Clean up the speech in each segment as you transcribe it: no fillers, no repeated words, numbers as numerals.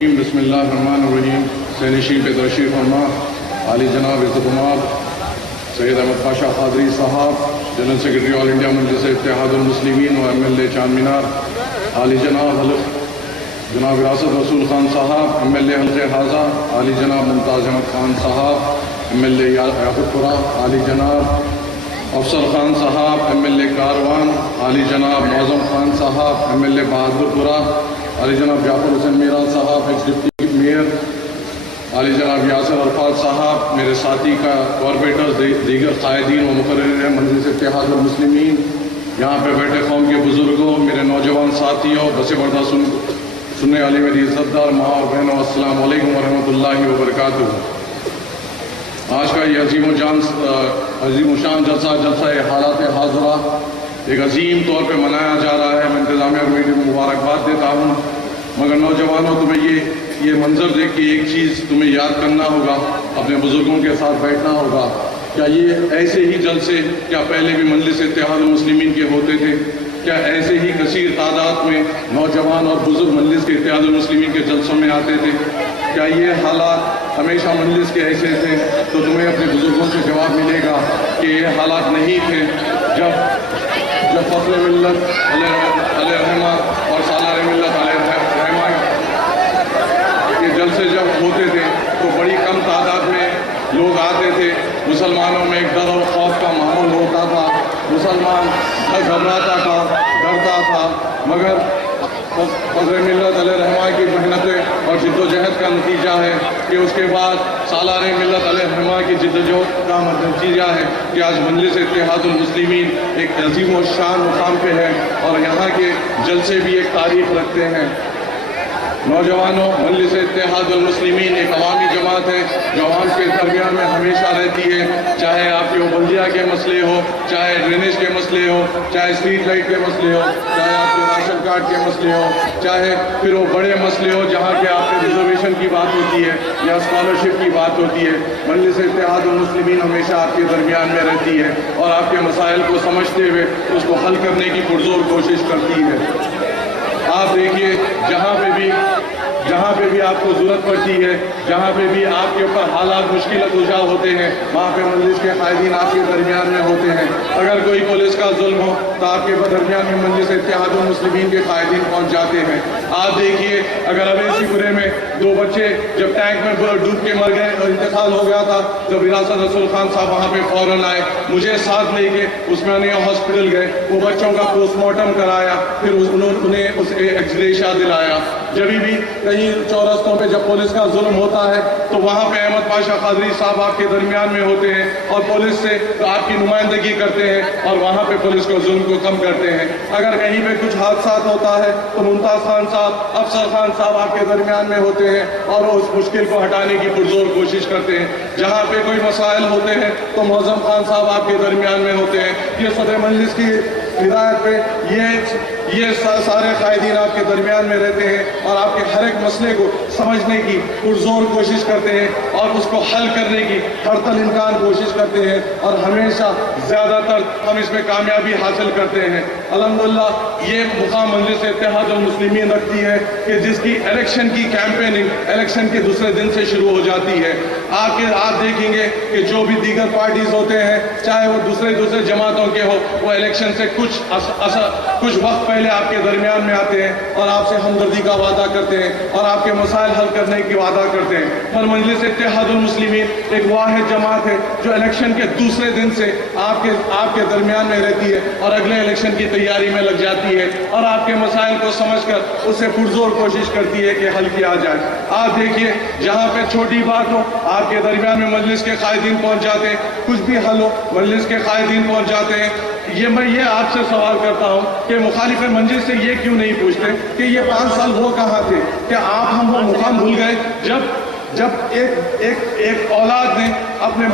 بسم اللہ الرحمن الرحیم سینشین پہ تشریف فرما عالی جناب عزت مآب سید احمد پاشا قادری صاحب جنرل سیکرٹری آل انڈیا مجلس اتحاد المسلمین و ایم ایل اے چار مینار، عالی جناب وراثت رسول خان صاحب ایم ایل اے حلقہ حاضہ، عالی جناب ممتاز احمد خان صاحب ایم ایل اے یاقوت پورہ، عالی جناب افسر خان صاحب ایم ایل اے کاروان، عالی جناب معظم خان صاحب ایم ایل اے بہادر پورہ، عالی جناب جعفر حسین میران صاحب ایکس ڈپٹی میئر، عالی جناب یاسر عرفات صاحب میرے ساتھی کا کارپوریٹرز، دیگر قائدین و مقررین مجلس اتحاد المسلمین، یہاں پہ بیٹھے قوم کے بزرگوں، میرے نوجوان ساتھیوں، بس پردہ سننے والے میری عزت دار ماں اور بہنوں، السلام علیکم ورحمۃ اللہ وبرکاتہ۔ آج کا یہ عظیم و شان جلسہ حالات حاضرہ ایک عظیم طور پہ منایا جا رہا ہے۔ میں انتظامیہ اور میڈیا کو مبارکباد دیتا ہوں، مگر نوجوانوں تمہیں یہ منظر دیکھ کے ایک چیز تمہیں یاد کرنا ہوگا، اپنے بزرگوں کے ساتھ بیٹھنا ہوگا۔ کیا یہ ایسے ہی جلسے کیا پہلے بھی مجلس اتحاد المسلمین کے ہوتے تھے؟ کیا ایسے ہی کثیر تعداد میں نوجوان اور بزرگ مجلس کے اتحاد المسلمین کے جلسوں میں آتے تھے؟ کیا یہ حالات ہمیشہ مجلس کے ایسے تھے؟ تو تمہیں اپنے بزرگوں سے جواب ملے گا کہ یہ حالات نہیں تھے۔ جب فخر ملت علیہ رحمہ اور سالار ملت علیہ رحمہ کے جلسے جب ہوتے تھے تو بڑی کم تعداد میں لوگ آتے تھے، مسلمانوں میں ایک ڈر اور خوف کا ماحول ہوتا تھا، مسلمان گھبراتا تھا، ڈرتا تھا، مگر فخر ملت علیہ رحمہ کی محنتیں اور جد و جہد کا نتیجہ ہے کہ اس کے بعد سالار ملت علیہ رحمہ کی جد و جہد کا نتیجہ ہے کہ آج مجلس اتحاد المسلمین ایک عظیم و شان مقام پہ ہے اور یہاں کے جلسے بھی ایک تاریخ رکھتے ہیں۔ نوجوانوں، مجلس اتحاد المسلمین ایک عوامی جماعت ہے جو عوام کے درمیان میں ہمیشہ رہتی ہے، چاہے آپ کے بلدیہ کے مسئلے ہو، چاہے ڈرینیج کے مسئلے ہو، چاہے اسٹریٹ لائٹ کے مسئلے ہو، چاہے آپ کے راشن کارڈ کے مسئلے ہو، چاہے پھر وہ بڑے مسئلے ہو جہاں کے آپ کے ریزرویشن کی بات ہوتی ہے یا اسکالرشپ کی بات ہوتی ہے۔ مجلس اتحاد المسلمین ہمیشہ آپ کے درمیان میں رہتی ہے اور آپ کے مسائل کو سمجھتے ہوئے اس کو حل کرنے کی پرزور کوشش کرتی ہے۔ آپ دیکھیے، جہاں پہ بھی آپ کو ضرورت پڑتی ہے، جہاں پہ بھی آپ کے اوپر حالات مشکل کشا ہوتے ہیں، وہاں پہ مجلس کے قائدین آپ کے درمیان میں ہوتے ہیں۔ اگر کوئی پولیس کا ظلم ہو تو آپ کے درمیان میں مجلس اتحاد المسلمین کے قائدین پہنچ جاتے ہیں۔ آپ دیکھیے، اگر اویسی پورے میں 2 بچے جب ٹینک میں ڈوب کے مر گئے اور انتقال ہو گیا تھا تو وراثت رسول خان صاحب وہاں پہ فوراً آئے، مجھے ساتھ لے کے عثمانیہ ہاسپٹل گئے، وہ بچوں کا پوسٹ مارٹم کرایا، پھر انہیں اس ایکسگریشیا دلایا۔ جب بھی کہیں چورستوں پہ جب پولیس کا ظلم ہوتا ہے تو وہاں پہ احمد پاشا قادری صاحب آپ کے درمیان میں ہوتے ہیں اور پولیس سے آپ کی نمائندگی کرتے ہیں اور وہاں پہ پولیس کو ظلم کو کم کرتے ہیں۔ اگر کہیں پہ کچھ حادثات ہوتا ہے تو ممتاز خان صاحب، افسر خان صاحب آپ کے درمیان میں ہوتے ہیں اور اس مشکل کو ہٹانے کی پرزور کوشش کرتے ہیں۔ جہاں پہ کوئی مسائل ہوتے ہیں تو معظم خان صاحب آپ کے درمیان میں ہوتے ہیں۔ یہ صدر مجلس کی ہدایت پہ یہ سارے قائدین آپ کے درمیان میں رہتے ہیں اور آپ کے ہر ایک مسئلے کو سمجھنے کی پرزور کوشش کرتے ہیں اور اس کو حل کرنے کی ہر امکان کوشش کرتے ہیں اور ہمیشہ زیادہ تر ہم اس میں کامیابی حاصل کرتے ہیں۔ الحمدللہ یہ مقام مجلس اتحاد المسلمین رکھتی ہے کہ جس کی الیکشن کی کیمپیننگ الیکشن کے دوسرے دن سے شروع ہو جاتی ہے۔ آپ دیکھیں گے کہ جو بھی دیگر پارٹیز ہوتے ہیں، چاہے وہ دوسرے جماعتوں کے ہو، وہ الیکشن سے کچھ وقت پہلے آپ کے درمیان میں آتے ہیں اور آپ سے ہمدردی کا وعدہ کرتے ہیں اور آپ کے مسائل حل کرنے کی وعدہ کرتے ہیں۔ پر مجلس اتحاد المسلمین ایک واحد جماعت ہے جو الیکشن کے دوسرے دن سے آپ کے درمیان میں رہتی ہے اور اگلے الیکشن کی تیاری میں لگ جاتی ہے اور آپ کے مسائل کو سمجھ کر اسے پرزور کوشش کرتی ہے کہ حل کیا جائے۔ آپ دیکھیے، جہاں پہ چھوٹی بات ہو آپ کے درمیان میں مجلس کے قائدین پہنچ جاتے ہیں، کچھ بھی حل ہو مجلس کے قائدین پہنچ جاتے ہیں۔ میں یہ آپ سے سوال کرتا ہوں کہ مخالف مجلس سے یہ کیوں نہیں پوچھتے کہ یہ 5 سال وہ کہاں تھے؟ کیا آپ ہم وہ مقام بھول گئے جب ایک اولاد نے اپنے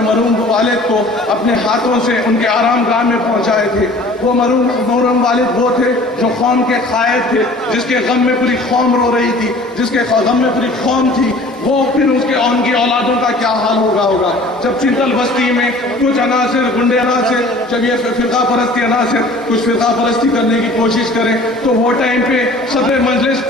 مرحوم والد کو اپنے ہاتھوں سے ان کے آرام گاہ میں پہنچائے تھے؟ وہ مرحوم والد وہ تھے جو قوم کے قائد تھے، جس کے غم میں پوری قوم رو رہی تھی، جس کے غم میں پوری قوم تھی۔ وہ پھر ان کی اولادوں کا کیا حال ہوگا جب سنتل بستی میں کچھ عناصر، گنڈے عناصر، جب یہ فرقہ پرستی عناصر کچھ فرقہ پرستی کرنے کی کوشش کریں تو وہ ٹائم پہ صدر مجلس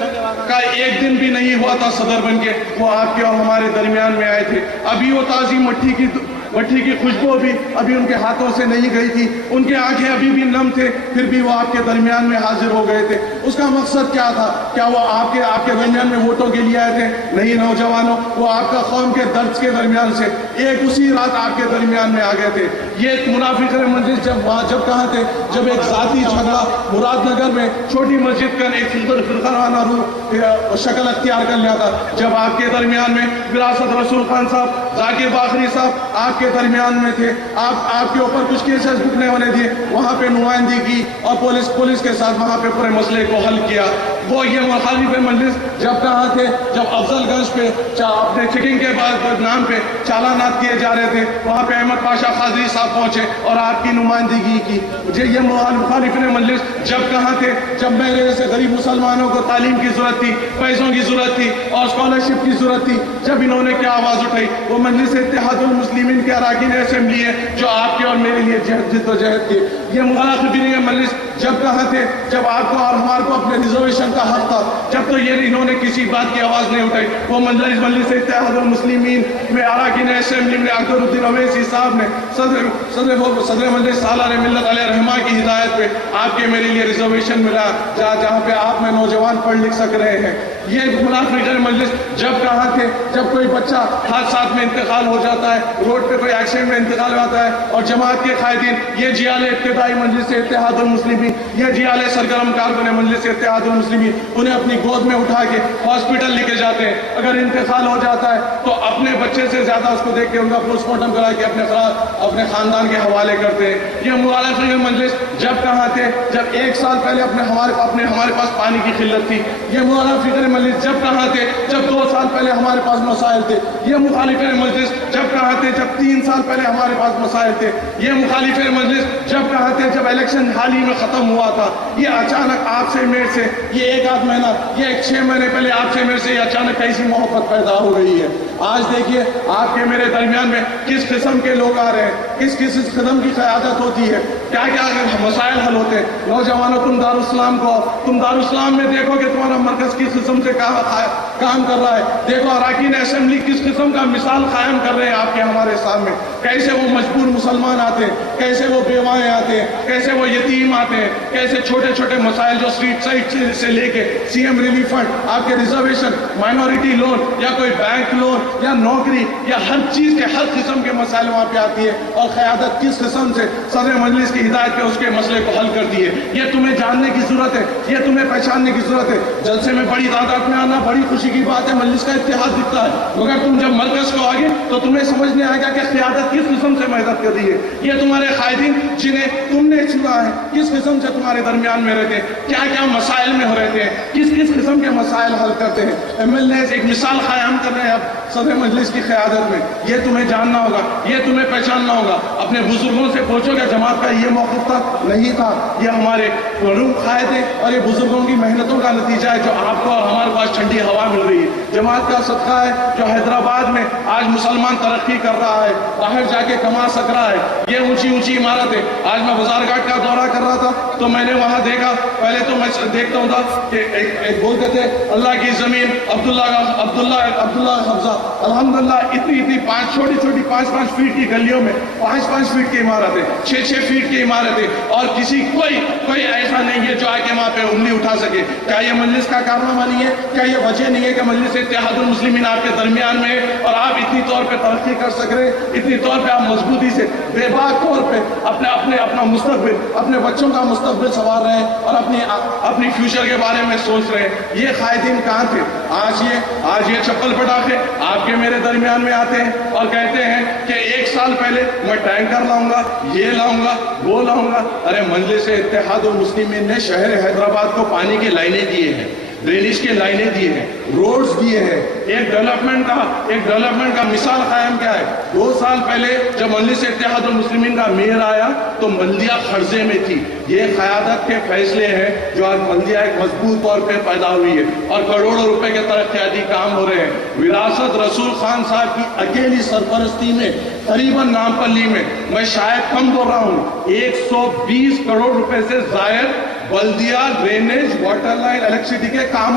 کا ایک دن بھی نہیں ہوا تھا صدر بن کے، وہ آپ کے اور ہمارے درمیان میں آئے تھے. ابھی وہ تازی مٹی کی خوشبو بھی ابھی ان کے ہاتھوں سے نہیں گئی تھی، ان کے آنکھیں ابھی بھی نم تھے، پھر بھی وہ آپ کے درمیان میں حاضر ہو گئے تھے. اس کا مقصد کیا تھا؟ کیا وہ آپ کے درمیان میں ووٹوں کے لیے آئے تھے؟ نہیں نوجوانوں، وہ آپ کا قوم کے درد کے درمیان سے ایک اسی رات آپ کے درمیان میں آ گئے تھے. یہ منافقین مجلس جب کہاں تھے؟ جب ایک ذاتی جھگڑا مراد نگر میں چھوٹی مسجد کا ایک فرقانہ روح شکل اختیار کر لیا تھا. جب آپ کے درمیان میں وراثت رسول خان صاحب، ذاکر باقری صاحب آپ کے درمیان میں تھے، آپ کے اوپر کچھ کیسز رکنے ہونے دیے، وہاں پہ نمائندگی کی اور پولیس کے ساتھ وہاں پہ پورے مسئلے کو حل کیا. وہ یہ مخالف مجلس جب کہاں تھے؟ جب افضل گنج پہ اپنے چیکنگ کے بعد نام پہ چالانات کیے جا رہے تھے، وہاں پہ احمد پاشا قادری صاحب پہنچے اور آپ کی نمائندگی کی. یہ مخالفین مجلس جب کہاں تھے؟ جب میرے جیسے غریب مسلمانوں کو تعلیم کی ضرورت تھی، پیسوں کی ضرورت تھی اور اسکالرشپ کی ضرورت تھی، جب انہوں نے کیا آواز اٹھائی؟ وہ مجلس اتحاد المسلمین کے اراکین اسمبلی ہے جو آپ کے اور میرے لیے جد و جہد کی. یہ مخالفین مجلس جب کہاں تھے؟ جب آپ کو اور ہمارے کو اپنے ریزرویشن کا حق تھا، جب تو یہ انہوں نے کسی بات کی آواز نہیں اٹھائی. وہ مجلس اتحاد المسلمین میں اراکین اسمبلی میں اکبر الدین اویسی صاحب نے صدر مجلس سالار ملت علیہ رحمہ کی ہدایت پہ آپ کے میرے لیے ریزرویشن ملا جہاں پہ آپ میں نوجوان پڑھ لکھ سک رہے ہیں. یہ منافقین مجلس جب کہاں تھے؟ جب کوئی بچہ حادثات میں انتقال ہو جاتا ہے، روڈ پہ کوئی ایکسیڈنٹ میں انتقال ہوتا ہے اور جماعت کے قائدین، یہ جیال ابتدائی مجلس اتحاد المسلمین، یہ جیال سرگرم کارکن مجلس اتحاد المسلمین انہیں اپنی گود میں اٹھا کے ہاسپٹل لے کے جاتے ہیں. اگر انتقال ہو جاتا ہے تو اپنے بچے سے زیادہ اس کو دیکھ کے ان کا پوسٹ مارٹم کرا کے اپنے خاندان کے حوالے کرتے ہیں. یہ مخالفین مجلس جب کہاں تھے؟ جب 1 سال پہلے ہمارے پاس پانی کی قلت تھی. یہ مخالفین مجلس جب کہاں تھے؟ جب 2 سال پہلے ہمارے پاس مسائل تھے. یہ مخالفین مجلس جب کہاں تھے؟ جب 3 سال پہلے ہمارے پاس مسائل تھے. یہ مخالفین مجلس جب کہاں تھے؟ جب الیکشن حال ہی میں ختم ہوا تھا. یہ اچانک آپ سے میرے سے یہ 1 مہینہ، یہ 6 مہینے پہلے آپ سے میرے سے یہ اچانک کیسی محبت پیدا ہو گئی ہے. آج دیکھیے آپ کے میرے درمیان میں کس قسم کے لوگ آ رہے ہیں، کس قسم کی قیادت ہوتی ہے، کیا مسائل حل ہوتے ہیں. نوجوانوں، تم دارالاسلام میں دیکھو کہ تمہارا مرکز کس قسم سے کام کر رہا ہے. دیکھو اراکین اسمبلی کس قسم کا مثال قائم کر رہے ہیں آپ کے ہمارے سامنے. کیسے وہ مجبور مسلمان آتے ہیں، کیسے وہ بیوائیں آتے ہیں، کیسے وہ یتیم آتے ہیں، کیسے چھوٹے چھوٹے مسائل جو اسٹریٹ سائڈ سے لے کے سی ایم ریلیف فنڈ، آپ کے ریزرویشن، مائنورٹی لون یا کوئی بینک لون یا نوکری یا ہر چیز کے ہر قسم کے مسائل وہاں پہ آتی ہے اور قیادت کس قسم سے صدر مجلس کی ہدایت پہ اس کے مسئلے کو حل کرتی ہے. یہ تمہیں جاننے کی ضرورت ہے، یہ تمہیں پہچاننے کی ضرورت ہے. جلسے میں بڑی تعداد میں آنا بڑی خوشی کی بات ہے، مجلس کا اتحاد دکھتا ہے، مگر تم جب مرکز کو آگے تو تمہیں سمجھنے آئے گا کہ قیادت کس قسم سے مدد کر رہی ہے. یہ تمہارے قائدین جنہیں تم نے چنا ہے کس قسم سے تمہارے درمیان میں رہتے ہیں، کیا کیا مسائل میں ہو رہتے ہیں، کس قسم کے مسائل حل کرتے ہیں. ایم ایل اے ایک مثال قائم کر رہے ہیں اب صدر مجلس کی قیادت میں. یہ تمہیں جاننا ہوگا، یہ تمہیں پہچاننا ہوگا. اپنے بزرگوں سے پوچھو کہ جماعت کا یہ موقف تھا، نہیں تھا. یہ ہمارے روح قائد ہیں اور یہ بزرگوں کی محنتوں کا نتیجہ ہے جو آپ کو اور ہمارے پاس ٹھنڈی ہوا مل رہی ہے. جماعت کا صدقہ ہے جو حیدرآباد میں آج مسلمان ترقی کر رہا ہے، باہر جا کے کما سک رہا ہے. یہ اونچی عمارت ہے. آج میں بازار گھاٹ کا دورہ کر رہا تھا تو میں نے وہاں دیکھا، پہلے تو میں دیکھتا ہوں تھا کہ ایک بولتے تھے اللہ کی زمین عبداللہ حفظہ، الحمدللہ اتنی 5 چھوٹی 5 فیٹ کی گلیوں میں 5 فیٹ کی عمارت ہے، 6 فیٹ کی عمارت ہے اور کوئی ایسا نہیں ہے جو آ کے وہاں پہ انگلی اٹھا سکے. کیا یہ مجلس کا کارنامہ نہیں ہے؟ کیا یہ وجہ نہیں ہے کہ مجلس اتحاد المسلمین آپ کے درمیان میں ہے اور آپ اتنی طور پہ ترقی کر سک رہے، اتنی طور پہ آپ مضبوطی سے بے باک طور پہ اپنا مستقبل، اپنے بچوں کا مستقبل سنوار رہے ہیں اور اپنی فیوچر کے بارے میں سوچ رہے ہیں. یہ قائدین کہاں تھے؟ آج یہ چپل پٹاخے آپ کے میرے درمیان میں آتے ہیں اور کہتے ہیں کہ 1 سال پہلے میں ٹینکر لاؤں گا، یہ لاؤں گا، وہ لاؤں گا. ارے مجلس اتحاد المسلمین نے شہر حیدرآباد کو پانی کی لائنیں دیے ہیں، ڈرینیج کے لائنیں دیے ہیں، روڈز دیے ہیں. ایک ڈیولپمنٹ کا مثال قائم کیا ہے. 2 سال پہلے جب مجلس اتحاد المسلمین کا میئر آیا تو بلدیہ قرضے میں تھی. یہ قیادت کے فیصلے ہیں جو آج بلدیہ ایک مضبوط طور پہ پیدا ہوئی ہے اور کروڑوں روپے کے ترقیاتی کام ہو رہے ہیں. وراثت رسول خان صاحب کی اکیلی سرپرستی میں قریباً نامپلی میں شاید کم بول رہا ہوں 120 کروڑ روپے سے زائد بلدیہ ڈرینیج، واٹر لائن، الیکٹریسٹی کے کام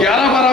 11-12